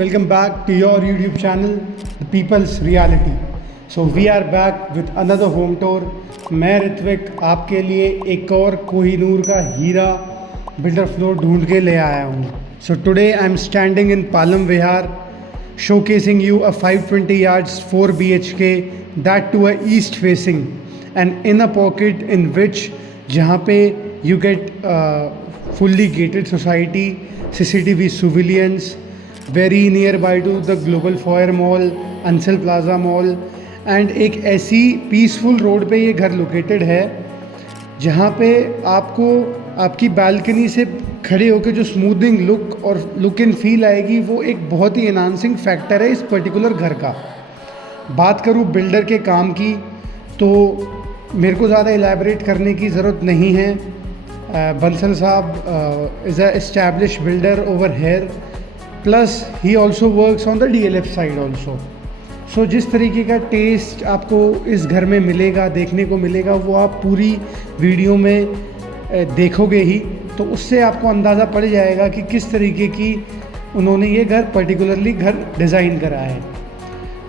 welcome back to your YouTube channel, The People's Reality. So we are back with another home tour. मैं ऋत्विक आपके लिए एक और कोहिनूर का हीरा बिल्डर फ्लोर ढूंढ के ले आया हूँ. So today I am standing in Palam Vihar, showcasing you a 520 yards 4 BHK, that to a east facing, and in a pocket in which जहाँ पे you get fully gated society, CCTV surveillance, very nearby to the Global Foyer Mall, Ansal Plaza Mall, and एक ऐसी peaceful road पे ये घर located है जहाँ पे आपको आपकी बालकनी से खड़े होकर जो स्मूथिंग लुक और लुक एंड फील आएगी वो एक बहुत ही एनहांसिंग फैक्टर है इस पर्टिकुलर घर का. बात करूँ बिल्डर के काम की तो मेरे को ज़्यादा इलेबरेट करने की ज़रूरत नहीं है. बंसल साहब is a establish builder over here, plus he also works on the DLF side also. So जिस तरीके का टेस्ट आपको इस घर में मिलेगा, देखने को मिलेगा, वो आप पूरी वीडियो में देखोगे ही तो उससे आपको अंदाज़ा पड़ जाएगा कि किस तरीके की उन्होंने ये घर पर्टिकुलरली घर डिज़ाइन करा है.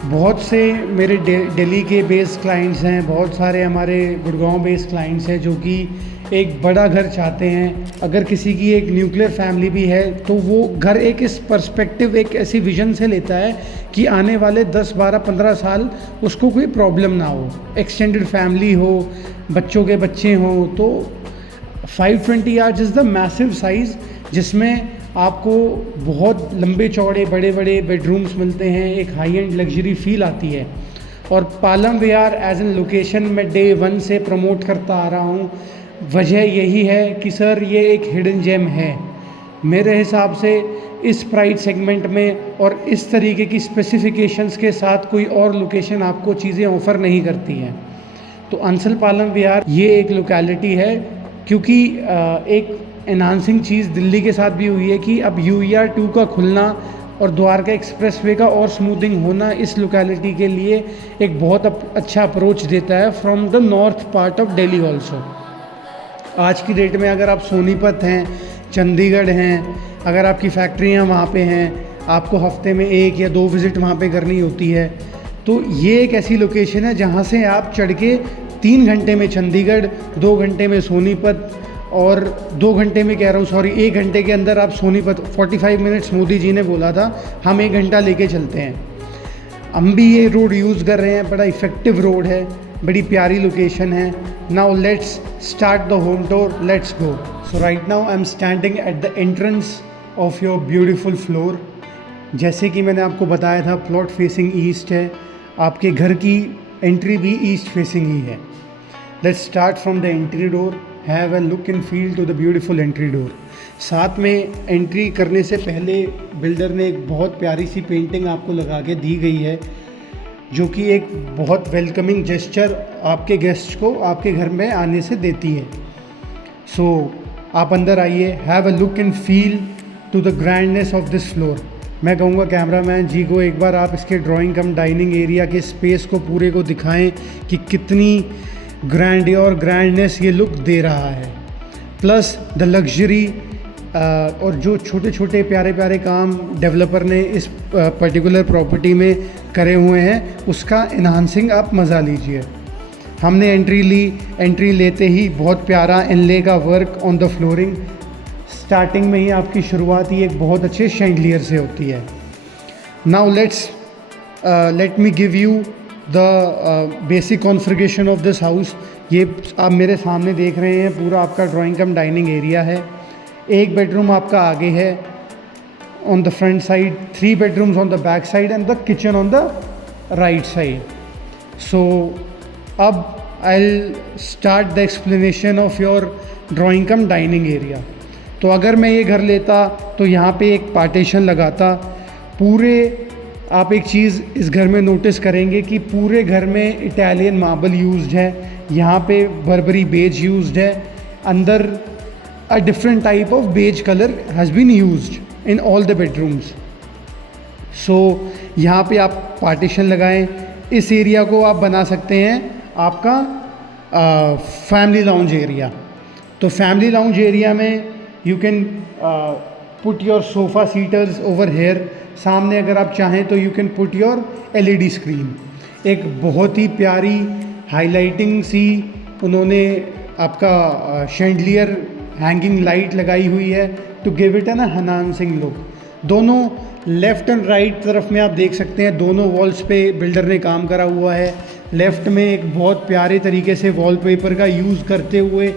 बहुत से मेरे दिल्ली के बेस्ड क्लाइंट्स हैं, बहुत सारे हमारे गुड़गांव बेस्ड क्लाइंट्स हैं जो कि एक बड़ा घर चाहते हैं. अगर किसी की एक न्यूक्लियर फैमिली भी है तो वो घर एक इस पर्सपेक्टिव, एक ऐसी विजन से लेता है कि आने वाले 10, 12, 15 साल उसको कोई प्रॉब्लम ना हो, एक्सटेंडेड फैमिली हो, बच्चों के बच्चे हों. तो 520 yards is the massive size जिसमें आपको बहुत लंबे चौड़े बड़े बड़े बेडरूम्स मिलते हैं, एक हाई एंड लग्जरी फील आती है. और पालम विहार एज एन लोकेशन मैं डे 1 से प्रमोट करता आ रहा हूँ. वजह यही है कि सर ये एक हिडन जेम है मेरे हिसाब से. इस प्राइस सेगमेंट में और इस तरीके की स्पेसिफिकेशंस के साथ कोई और लोकेशन आपको चीज़ें ऑफ़र नहीं करती हैं. तो अंसल पालम विहार ये एक लोकेलिटी है क्योंकि एक एनहांसिंग चीज़ दिल्ली के साथ भी हुई है कि अब UER 2 का खुलना और द्वारका एक्सप्रेसवे का और स्मूथिंग होना इस लोकेलिटी के लिए एक बहुत अच्छा अप्रोच देता है from the north part of Delhi also. आज की डेट में अगर आप सोनीपत हैं, चंडीगढ़ हैं, अगर आपकी फैक्ट्रियाँ वहाँ पे हैं, आपको हफ्ते में 1 या 2 विज़िट वहाँ पे करनी होती है तो ये एक ऐसी लोकेशन है जहाँ से आप चढ़ के 3 घंटे में चंडीगढ़, 2 घंटे में सोनीपत और 2 घंटे में कह रहा हूँ सॉरी 1 घंटे के अंदर आप सोनीपत. 45 मिनट्स मोदी जी ने बोला था, हम 1 घंटा लेके चलते हैं. हम भी ये रोड यूज़ कर रहे हैं, बड़ा इफ़ेक्टिव रोड है, बड़ी प्यारी लोकेशन है. Now let's start the home tour, let's go. So right now I am standing at the entrance of your beautiful floor. जैसे कि मैंने आपको बताया था प्लॉट फेसिंग ईस्ट है, आपके घर की एंट्री भी ईस्ट फेसिंग ही है. Let's start from the entry door. Have a look and feel to the beautiful entry door. साथ में एंट्री करने से पहले बिल्डर ने एक बहुत प्यारी सी पेंटिंग आपको लगा के दी गई है जो कि एक बहुत वेलकमिंग जेस्चर आपके गेस्ट को आपके घर में आने से देती है. सो आप अंदर आइए, have a look and feel to the grandness of this floor. मैं कहूँगा कैमरामैन जी को एक बार आप इसके ड्राइंग कम डाइनिंग एरिया के स्पेस को पूरे को दिखाएं कि कितनी ग्रैंडियर ग्रैंडनेस ये लुक दे रहा है. प्लस द लग्जरी और जो छोटे छोटे प्यारे प्यारे काम डेवलपर ने इस पर्टिकुलर प्रॉपर्टी में करे हुए हैं उसका इन्हांसिंग आप मज़ा लीजिए. हमने एंट्री ली, एंट्री लेते ही बहुत प्यारा इनले का work on the flooring. Starting में ही आपकी शुरुआत ही एक बहुत अच्छे शैंडलियर से होती है. Now let me give you the basic configuration of this house. ये आप मेरे सामने देख रहे हैं पूरा आपका ड्राइंग कम डाइनिंग एरिया है. एक बेडरूम आपका आगे है on the front side, 3 bedrooms on the back side and the kitchen on the right side. So अब I start the explanation of your drawing cum dining area. तो अगर मैं ये घर लेता तो यहाँ पे एक पार्टीशन लगाता. पूरे आप एक चीज़ इस घर में नोटिस करेंगे कि पूरे घर में इटालियन मार्बल यूज्ड है, यहाँ पे बर्बरी बेज यूज्ड है. अंदर a different type of beige color has been used in all the bedrooms. So यहाँ पे आप पार्टीशन लगाएं. इस एरिया को आप बना सकते हैं आपका फैमिली लाउंज एरिया. तो फैमिली लाउंज एरिया में you can put your sofa seaters over here. सामने अगर आप चाहें तो you can put your LED screen. एक बहुत ही प्यारी हाईलाइटिंग सी उन्होंने आपका शैंडलियर हैंगिंग लाइट लगाई हुई है to give it an enhancing look. दोनों लेफ़्ट एंड राइट तरफ में आप देख सकते हैं, दोनों वॉल्स पे बिल्डर ने काम करा हुआ है। लेफ़्ट में एक बहुत प्यारे तरीके से वॉलपेपर का यूज़ करते हुए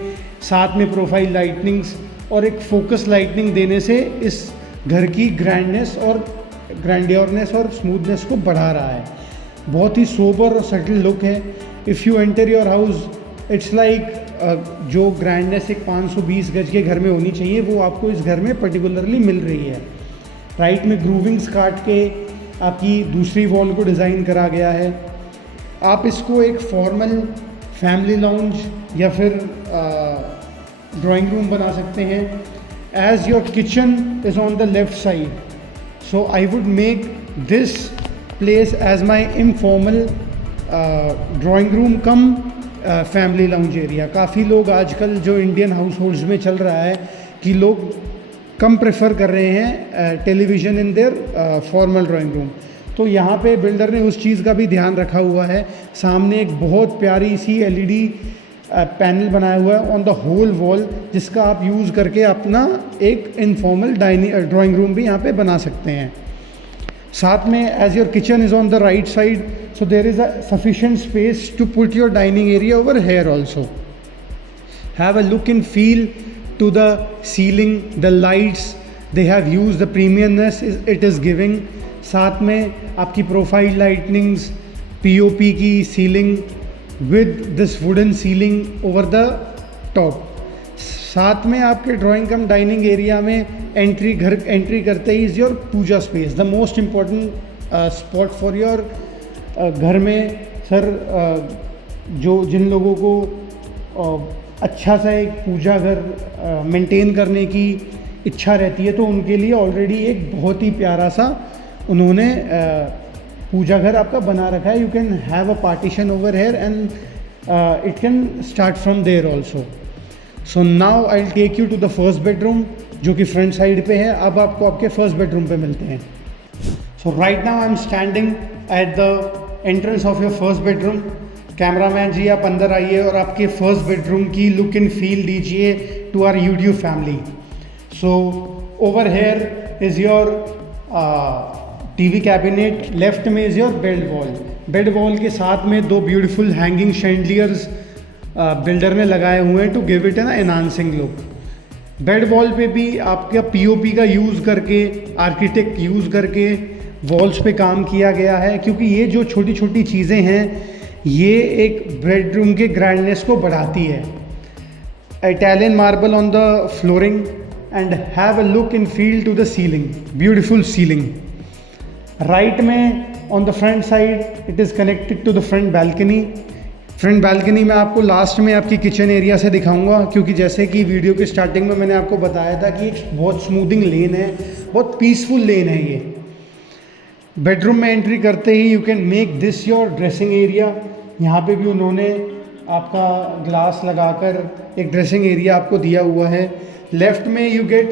साथ में प्रोफाइल लाइटनिंग्स और एक फोकस लाइटनिंग देने से इस घर की ग्रैंडियरनेस और स्मूथनेस को बढ़ा रहा है। बहुत ही सोबर और सटल लुक है। If you enter your house it's like जो ग्रैंडनेस एक 520 गज के घर में होनी चाहिए वो आपको इस घर में पर्टिकुलरली मिल रही है। राइट में ग्रूविंग्स काट के आपकी दूसरी वॉल को डिज़ाइन करा गया है। आप इसको एक फॉर्मल फैमिली लाउंज या फिर ड्राइंग रूम बना सकते हैं। As your kitchen is on the left side, so I would make this place as my informal drawing room cum family lounge area. काफ़ी लोग आजकल जो इंडियन हाउस होल्ड्स में चल रहा है कि लोग कम प्रेफर कर रहे हैं television in their formal drawing room, तो यहाँ पे बिल्डर ने उस चीज़ का भी ध्यान रखा हुआ है। सामने एक बहुत प्यारी सी LED पैनल बनाया हुआ है ऑन द होल वॉल, जिसका आप यूज़ करके अपना एक इनफॉर्मल ड्राइंग रूम भी यहाँ पे बना सकते हैं। साथ में as your kitchen is on the right side, so there is a sufficient space to put your dining area over here also. Have a look and feel to the ceiling, the lights they have used, the premiumness it is giving. साथ में आपकी profile lightnings, POP की ceiling with this wooden ceiling over the top. साथ में आपके drawing cum dining area में entry करते ही is your puja space, the most important spot for your घर में। सर जिन लोगों को अच्छा सा एक पूजा घर मेंटेन करने की इच्छा रहती है तो उनके लिए ऑलरेडी एक बहुत ही प्यारा सा उन्होंने पूजा घर आपका बना रखा है। You can have a partition over here and it can start from there also. So now I will take you to the first bedroom जो कि फ्रंट साइड पे है। अब आपको आपके फर्स्ट बेडरूम पे मिलते हैं। So right now I am standing at the entrance of your first bedroom. Cameraman ji आप अंदर आइए और आपके फर्स्ट बेडरूम की लुक एंड फील दीजिए to our YouTube family. So over here is your TV cabinet, left में is your bed wall. Bed wall के साथ में दो ब्यूटीफुल हैंगिंग शैंडलियर्स बिल्डर ने लगाए हुए हैं to give it an enhancing look. Bed wall पे भी आपका POP का यूज़ करके, आर्किटेक्ट यूज़ करके वॉल्स पे काम किया गया है, क्योंकि ये जो छोटी छोटी चीज़ें हैं ये एक बेडरूम के ग्रैंडनेस को बढ़ाती है। Italian marble on the flooring and have a look in feel to the ceiling, beautiful ceiling. Right में on the front side it is connected to the front balcony. Front balcony में आपको last में आपकी kitchen area से दिखाऊंगा, क्योंकि जैसे कि वीडियो के स्टार्टिंग में मैंने आपको बताया था कि एक बहुत स्मूथिंग लेन है, बहुत पीसफुल लेन है ये। बेडरूम में एंट्री करते ही you can make this your dressing area. यहाँ पे भी उन्होंने आपका ग्लास लगाकर एक ड्रेसिंग एरिया आपको दिया हुआ है। लेफ्ट में you get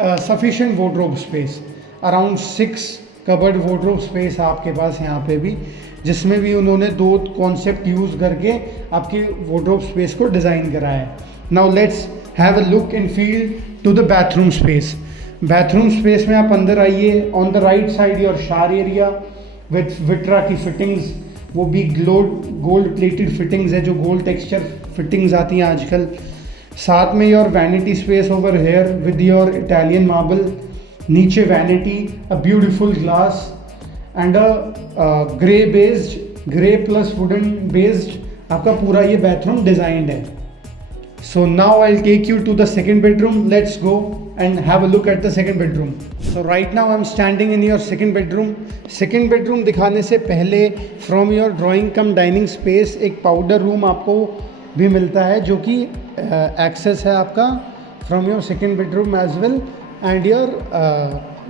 sufficient wardrobe space, around 6 cupboard wardrobe space आपके पास यहाँ पे भी, जिसमें भी उन्होंने दो कॉन्सेप्ट यूज़ करके आपकी वार्डरोब स्पेस को डिज़ाइन करा है। Now let's have a look and feel to the bathroom space. Bathroom space में आप अंदर आइए। On the right side your shower area with Vitra की फिटिंग्स, वो भी गोल्ड प्लेटेड फिटिंग्स है, जो गोल्ड टेक्सचर फिटिंग्स आती हैं आजकल। साथ में your vanity space over here with your Italian marble. नीचे vanity, a beautiful glass and a grey plus wooden based आपका पूरा ये बाथरूम डिज़ाइंड है। So now I'll take you to the second bedroom. Let's go and have a look at the second bedroom. So right now I'm standing in your second bedroom. Second bedroom दिखाने से पहले from your drawing come dining space एक powder room आपको भी मिलता है, जो कि access है आपका from your second bedroom as well and your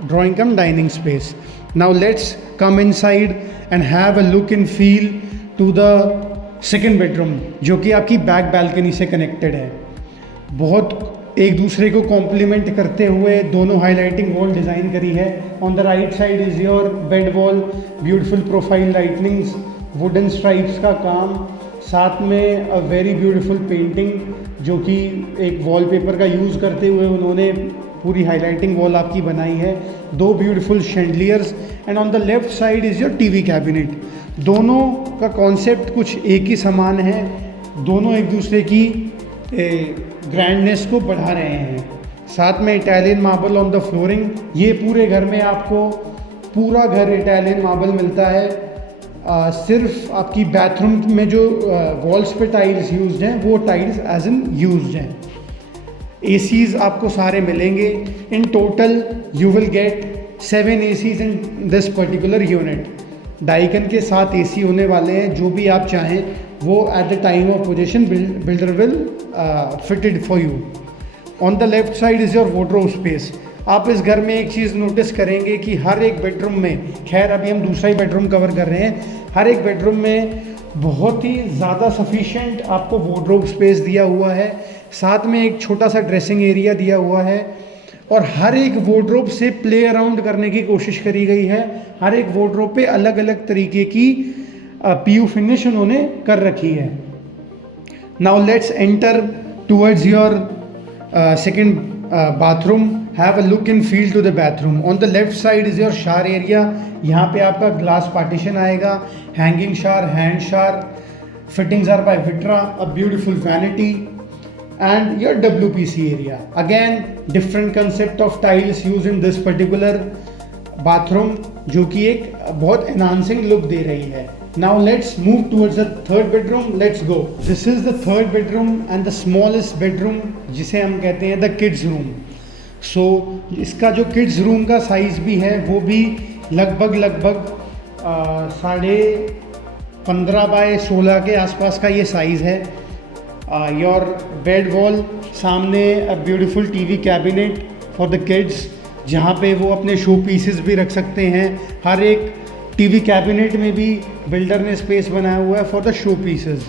drawing come dining space. Now let's come inside and have a look and feel to the second bedroom, जो कि आपकी बैक बैल्कनी से कनेक्टेड है। बहुत एक दूसरे को कॉम्प्लीमेंट करते हुए दोनों हाईलाइटिंग वॉल डिज़ाइन करी है। On the right side is your bed wall, beautiful profile lightnings, wooden stripes का काम, साथ में अ वेरी ब्यूटीफुल पेंटिंग जो कि एक वॉलपेपर का यूज़ करते हुए उन्होंने पूरी हाईलाइटिंग वॉल आपकी बनाई है। दो beautiful chandeliers and on the left side is your TV cabinet. दोनों का कॉन्सेप्ट कुछ एक ही समान है, दोनों एक दूसरे की ग्रैंडनेस को बढ़ा रहे हैं। साथ में Italian marble on the flooring. ये पूरे घर में आपको पूरा घर इटालियन मार्बल मिलता है। सिर्फ आपकी बाथरूम में जो वॉल्स पे टाइल्स यूज्ड हैं वो टाइल्स एज इन यूज्ड हैं। एसीज आपको सारे मिलेंगे। In total you will get 7 ACs in this particular unit. Daikin के 7 एसी होने वाले हैं, जो भी आप चाहें वो at the time of position builder will fitted for you. On the left side is your wardrobe space. आप इस घर में एक चीज़ नोटिस करेंगे कि हर एक बेडरूम में, खैर अभी हम दूसरा ही बेडरूम कवर कर रहे हैं, हर एक बेडरूम में बहुत ही ज़्यादा सफिशिएंट आपको वार्डरोब स्पेस दिया हुआ है। साथ में एक छोटा सा ड्रेसिंग एरिया दिया हुआ है और हर एक वार्डरोब से प्ले अराउंड करने की कोशिश करी गई है। हर एक वार्डरोब पे अलग अलग तरीके की पीयू फिनिश उन्होंने कर रखी है। Now let's enter towards your second bathroom. Have a look in feel to the bathroom. On the left side is your shower area. यहाँ पे आपका ग्लास पार्टीशन आएगा, hanging shower, hand shower, fittings are by Vitra, a beautiful vanity and your WPC area. Again, different concept of tiles used in this particular bathroom जो कि एक बहुत enhancing look दे रही है. Now let's move towards the third bedroom. Let's go. This is the third bedroom and the smallest bedroom जिसे हम कहते हैं the kids room. So इसका जो kids room का size भी है वो भी लगभग 15 बाय 16 के आसपास का ये साइज़ है. योर बेड वॉल, सामने a beautiful TV cabinet for the kids जहाँ पे वो अपने शो पीसेस भी रख सकते हैं. हर एक टीवी कैबिनेट में भी बिल्डर ने स्पेस बनाया हुआ है for the show pieces.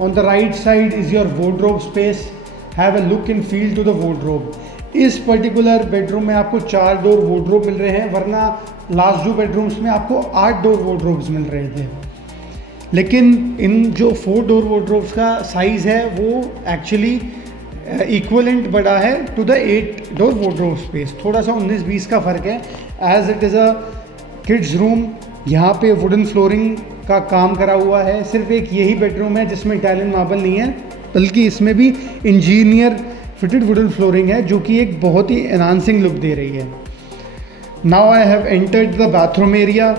On the right side is your wardrobe space. Have a look in feel to the wardrobe. इस पर्टिकुलर बेडरूम में आपको 4 डोर वार्डरोब मिल रहे हैं, वरना लास्ट 2 बेडरूम्स में आपको 8 डोर वार्डरोब्स मिल रहे थे. लेकिन इन जो 4 डोर वार्डरोब्स का साइज़ है वो एक्चुअली इक्वलेंट बड़ा है to the 8 door wardrobe space. थोड़ा सा 19-20 का फ़र्क है. As it is a kids room, यहाँ पे वुडन फ्लोरिंग का काम करा हुआ है. सिर्फ एक यही बेडरूम है जिसमें इटालियन मार्बल नहीं है, बल्कि इसमें भी इंजीनियर फिटेड वुडन फ्लोरिंग है जो कि एक बहुत ही एनहांसिंग लुक दे रही है. Now I have entered the bathroom area.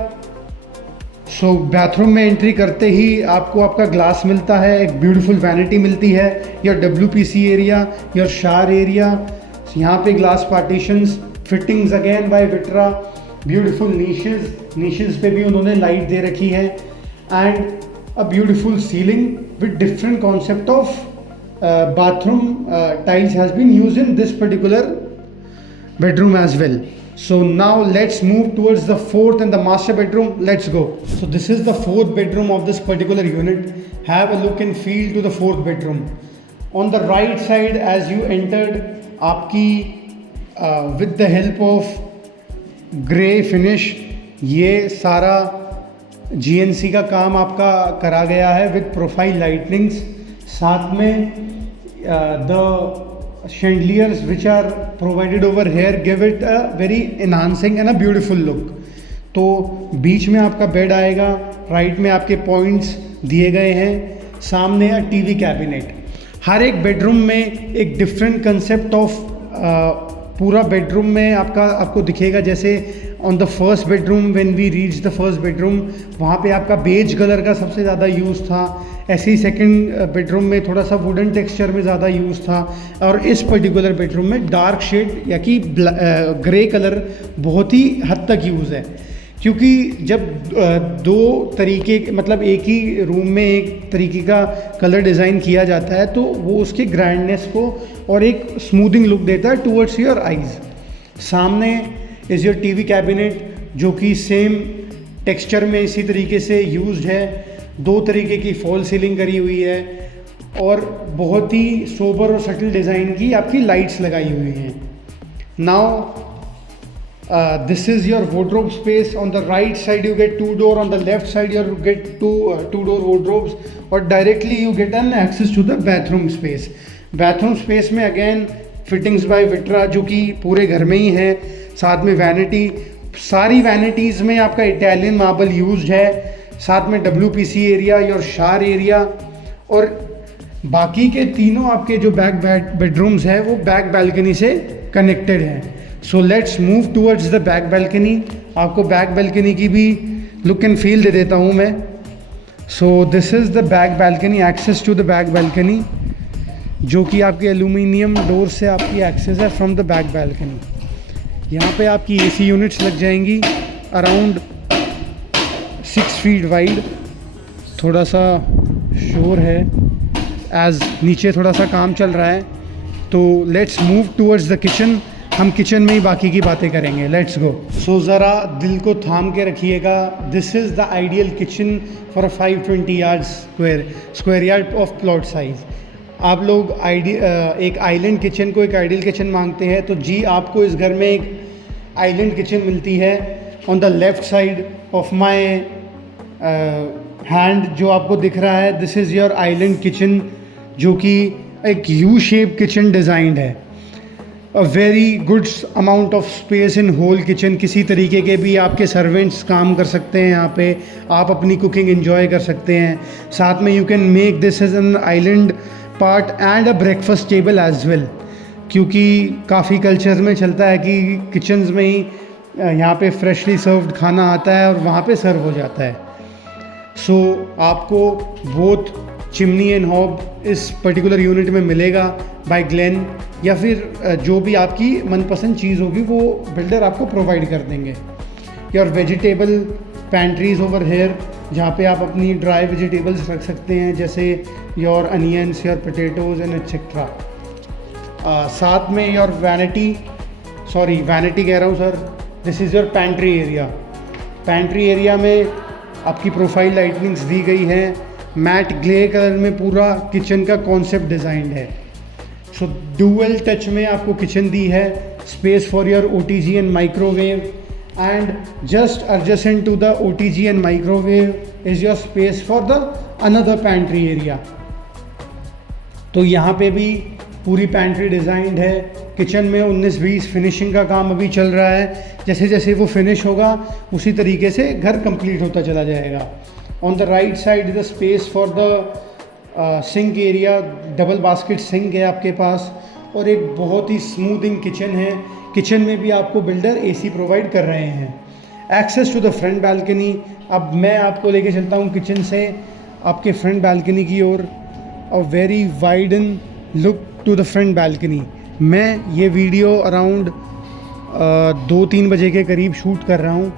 So bathroom में एंट्री करते ही आपको आपका ग्लास मिलता है, एक ब्यूटीफुल वैनिटी मिलती है, your WPC area, your shower area. यहाँ पे glass partitions, fittings again by Vitra, beautiful niches पे भी उन्होंने लाइट दे रखी है, and a beautiful ceiling with different concept of bathroom tiles has been used in this particular bedroom as well. So now let's move towards the fourth and the master bedroom. Let's go. So this is the fourth bedroom of this particular unit. Have a look and feel to the fourth bedroom. On the right side as you entered, आपकी with the help of grey finish ये सारा GNC का काम आपका करा गया है with profile lightnings. साथ में the chandeliers which are provided over here give it a very enhancing and a beautiful look. तो बीच में आपका बेड आएगा, राइट में आपके पॉइंट्स दिए गए हैं, सामने टीवी कैबिनेट. हर एक बेडरूम में एक डिफरेंट कंसेप्ट ऑफ पूरा बेडरूम में आपको दिखेगा. जैसे on the first bedroom when we reach the first bedroom, वहाँ पे आपका बेज कलर का सबसे ज़्यादा यूज़ था. ऐसे ही सेकंड बेडरूम में थोड़ा सा वुडन टेक्सचर में ज़्यादा यूज़ था, और इस पर्टिकुलर बेडरूम में डार्क शेड या कि ग्रे कलर बहुत ही हद तक यूज़ है. क्योंकि जब दो तरीके मतलब एक ही रूम में एक तरीके का कलर डिज़ाइन किया जाता है तो वो उसके ग्रैंडनेस को और एक स्मूथिंग लुक देता है टूवर्ड्स योर आइज़. सामने इज़ योर टीवी कैबिनेट जो कि सेम टेक्सचर में इसी तरीके से यूज्ड है. 2 तरीके की फॉल सीलिंग करी हुई है. और बहुत ही सोबर और सटल डिज़ाइन की आपकी लाइट्स लगाई हुई हैं। Now this is your wardrobe space. On the right side you get 2 door, on the left side you get two door wardrobes, or directly you get an access to the bathroom space. Bathroom space में again fittings by Vitra जो कि पूरे घर में ही है, साथ में vanity, सारी वैनिटीज़ में आपका इटालियन मार्बल यूज्ड है, साथ में WPC एरिया, योर शार एरिया, और बाकी के तीनों आपके जो बैक बेडरूम्स है वो बैक बैल्कनी से कनेक्टेड हैं। So let's move towards the back balcony. आपको बैक बैल्कनी की भी लुक एंड फील दे देता हूँ मैं। So this is the back balcony, access to the back balcony, जो कि आपके एल्यूमिनियम डोर से आपकी एक्सेस है फ्रॉम द बैक बैल्कनी। यहाँ पे आपकी AC यूनिट्स लग जाएंगी अराउंड 6 फीट वाइड। थोड़ा सा शोर है एज नीचे थोड़ा सा काम चल रहा है। तो let's move towards the kitchen. हम किचन में ही बाकी की बातें करेंगे। Let's go. सो ज़रा दिल को थाम के रखिएगा। This is the ideal kitchen for a 520 yard square yard of plot size. आप लोग एक आइलैंड किचन को एक आइडियल किचन मांगते हैं, तो जी आपको इस घर में एक आइलैंड किचन मिलती है। On the left side of my hand जो आपको दिख रहा है, this is your island kitchen, जो कि एक यू शेप किचन डिज़ाइंड है। A very good amount of space in whole kitchen. किसी तरीके के भी आपके सर्वेंट्स काम कर सकते हैं यहाँ पे, आप अपनी कुकिंग एंजॉय कर सकते हैं। साथ में you can make this as an island part and a breakfast table as well, क्योंकि काफ़ी कल्चर्स में चलता है कि किचन्स में ही यहाँ पे फ्रेशली सर्व्ड खाना आता है और वहाँ पे सर्व हो जाता है। सो आपको बोथ चिमनी एंड हॉब इस पर्टिकुलर यूनिट में मिलेगा बाय ग्लेन, या फिर जो भी आपकी मनपसंद चीज़ होगी वो बिल्डर आपको प्रोवाइड कर देंगे। योर वेजिटेबल पैंट्रीज ओवर हेयर, जहाँ पे आप अपनी ड्राई वेजिटेबल्स रख सकते हैं, जैसे your onions, your potatoes and etcetera. साथ में योर वैनिटी कह रहा हूँ sir, this is your pantry area. Pantry area में आपकी प्रोफाइल लाइटनिंग्स दी गई हैं। मैट ग्रे कलर में पूरा किचन का कॉन्सेप्ट डिज़ाइंड है। सो डुअल टच में आपको किचन दी है। Space for your OTG and microwave, and just adjacent to the OTG and microwave is your space for the another pantry area. तो यहाँ पे भी पूरी पैंट्री डिज़ाइंड है। किचन में 19-20 फिनिशिंग का काम अभी चल रहा है। जैसे जैसे वो फिनिश होगा उसी तरीके से घर कंप्लीट होता चला जाएगा। On the right side the space for the sink area, double basket sink है आपके पास, और एक बहुत ही स्मूथिंग किचन है। किचन में भी आपको बिल्डर AC प्रोवाइड कर रहे हैं। Access to the front balcony. अब मैं आपको लेके चलता हूँ किचन से आपके फ्रंट बैल्कनी की ओर। A very widen look to the front balcony. मैं ये वीडियो अराउंड 2-3 बजे के करीब शूट कर रहा हूँ,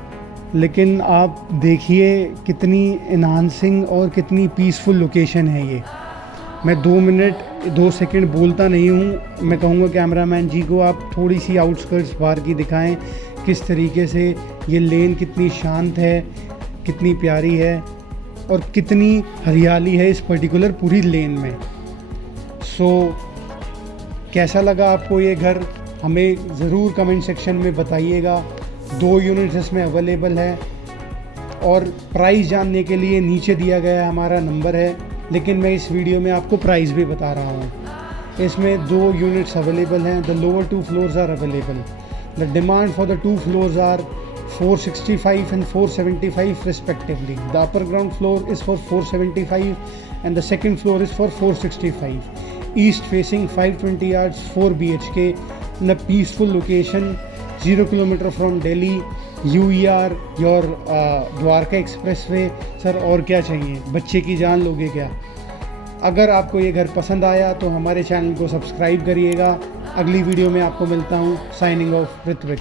लेकिन आप देखिए कितनी इन्हांसिंग और कितनी पीसफुल लोकेशन है ये। मैं 2 मिनट 2 सेकंड बोलता नहीं हूँ। मैं कहूँगा कैमरामैन जी को आप थोड़ी सी आउटस्कर्ट्स बाहर की दिखाएं, किस तरीके से ये लेन कितनी शांत है, कितनी प्यारी है, और कितनी हरियाली है इस पर्टिकुलर पूरी लेन में। सो कैसा लगा आपको ये घर, हमें ज़रूर कमेंट सेक्शन में बताइएगा। 2 यूनिट्स इसमें अवेलेबल है, और प्राइस जानने के लिए नीचे दिया गया हमारा नंबर है, लेकिन मैं इस वीडियो में आपको प्राइस भी बता रहा हूँ। इसमें 2 यूनिट्स अवेलेबल हैं। The lower 2 floors are available. The demand for the 2 floors are 465 and 475 respectively. The upper ground floor is for 475 and the second floor is for 465. East facing 520 yards, 4 BHK in a peaceful location, 0 kilometer from Delhi, UER, your Dwarka expressway. Sir और क्या चाहिए, बच्चे की जान लोगे क्या। अगर आपको ये घर पसंद आया तो हमारे चैनल को सब्सक्राइब करिएगा। अगली वीडियो में आपको मिलता हूँ। Signing off Ritwik.